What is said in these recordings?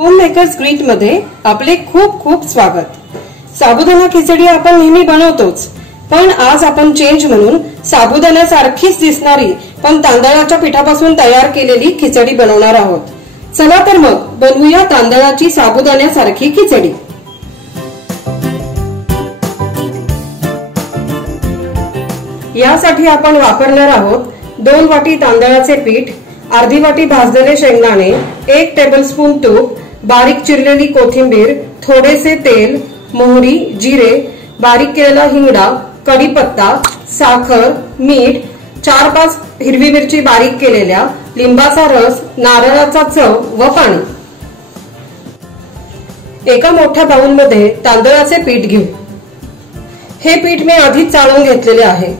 Home makers greet मध्ये आपले खूप खूप स्वागत। साबुदाणा खिचडी आपण नेहमी बनवतोच, पण आज आपण चेंज म्हणून साबुदाण्यासारखीच दिसणारी पण तांदळाच्या पिठापासून तयार केलेली खिचडी बनवणार आहोत। चला तर मग बनवूया तांदळाची साबुदाण्यासारखी खिचडी। यासाठी आपण वापरणार आहोत 2 वाटी तांदळाचे पीठ, अर्धी वाटी भाजलेले शेंगदाणे, 1 टेबलस्पून तूप, बारीक चिरलेली कोथिंबीर, थोडेसे तेल, मोहरी, जिरे, बारीक केलेला हिंगडा, कढीपत्ता, साखर, मीठ, 4-5 हिरवी मिरची बारीक केलेल्या, लिंबाचा रस, नारळाचा चव व पाणी। एका मोठ्या बाउल मध्ये तांदळाचे पीठ घेऊ। हे पीठ मी आधीच चाळून घेतलेले आहे।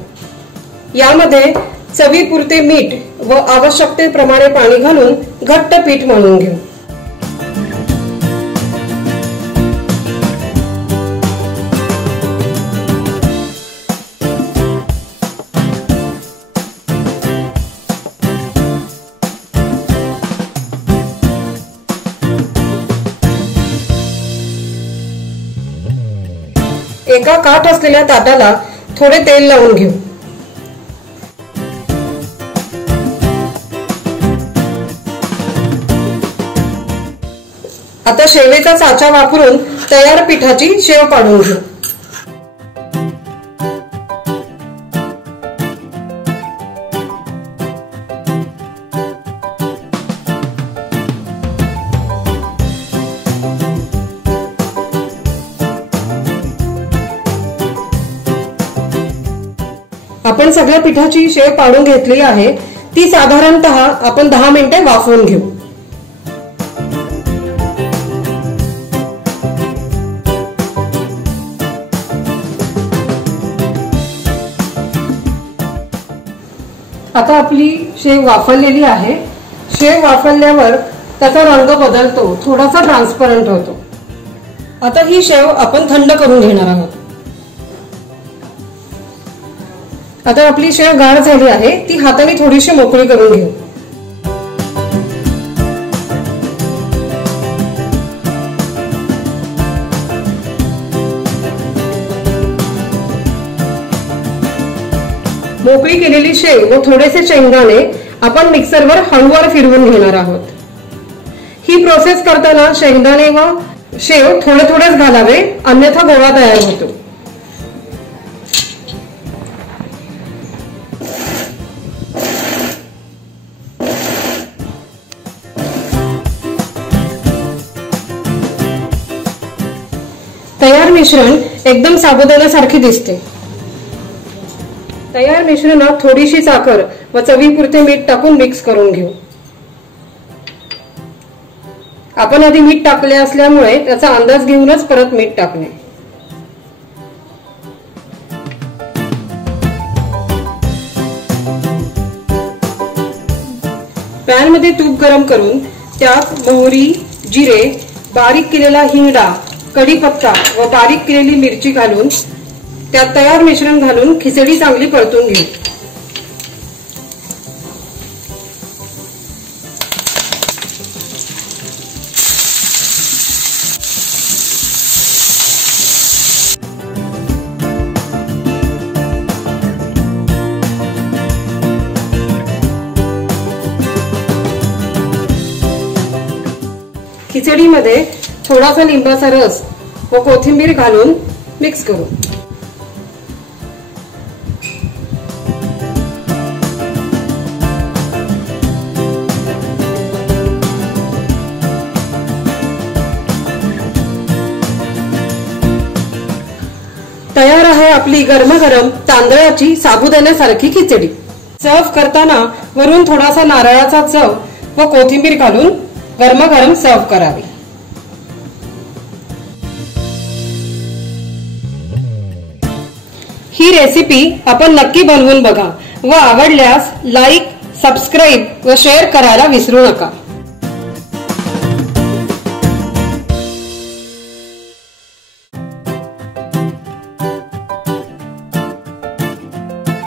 यामध्ये चवीपुरते मीठ व आवश्यकतेप्रमाणे पाणी घालून घट्ट पीठ मळून घेऊ। एका काठ असलेल्या ताटाला थोडे तेल लावून घेऊ। आता शेवेचा साचा वापरून तयार पिठाची शेव पाडून घेऊ। आपण सगळ्या पिठाची शेव पाडून घेतली आहे। ती साधारणतः आपण 10 मिनिटे वाफवून घेऊ। आता आपली शेव वाफवलेली आहे। शेव वाफवल्यावर त्याचा रंग बदलतो, थोडासा ट्रान्सपरंट होतो। आता ही शेव आपण थंड करून घेणार आहोत। आता आपली शेव गार झाली आहे, ती हाताने थोडीशी मोकळी करून घेऊ। मोकळी केलेली शेव व थोडेसे शेंगदाणे आपण मिक्सरवर हळूवार फिरवून घेणार आहोत। ही प्रोसेस करताना शेंगदाणे व शेव थोडे थोडेच घालावे, अन्यथा गोळा तयार होतो। तयार मिश्रण एकदम साबुदाण्यासारखे दिसते। तयार मिश्रणात थोडीशी साखर व चवीपुरते मीठ टाकून मिक्स करून घेऊ। आपण आधी मीठ टाकले असल्यामुळे त्याचा अंदाज घेऊनच परत मीठ टाकणे। पॅन मध्ये तूप गरम करून त्यात मोहरी, जिरे, बारीक केलेला हिंगडा, कढीपत्ता व बारीक केलेली मिरची घालून त्यात तयार मिश्रण घालून खिचडी चांगली परतून घेऊ। खिचडीमध्ये थोडासा लिंबाचा रस व कोथिंबीर घालून मिक्स करू। तयार आहे आपली गरमागरम तांदळाची साबुदाण्यासारखी खिचडी। सर्व करताना वरून थोडासा नारळाचा चव व कोथिंबीर घालून गरमागरम सर्व करावी। ही रेसिपी आपण नक्की बनवून बघा व आवडल्यास लाईक, सबस्क्राईब व शेअर करायला विसरू नका।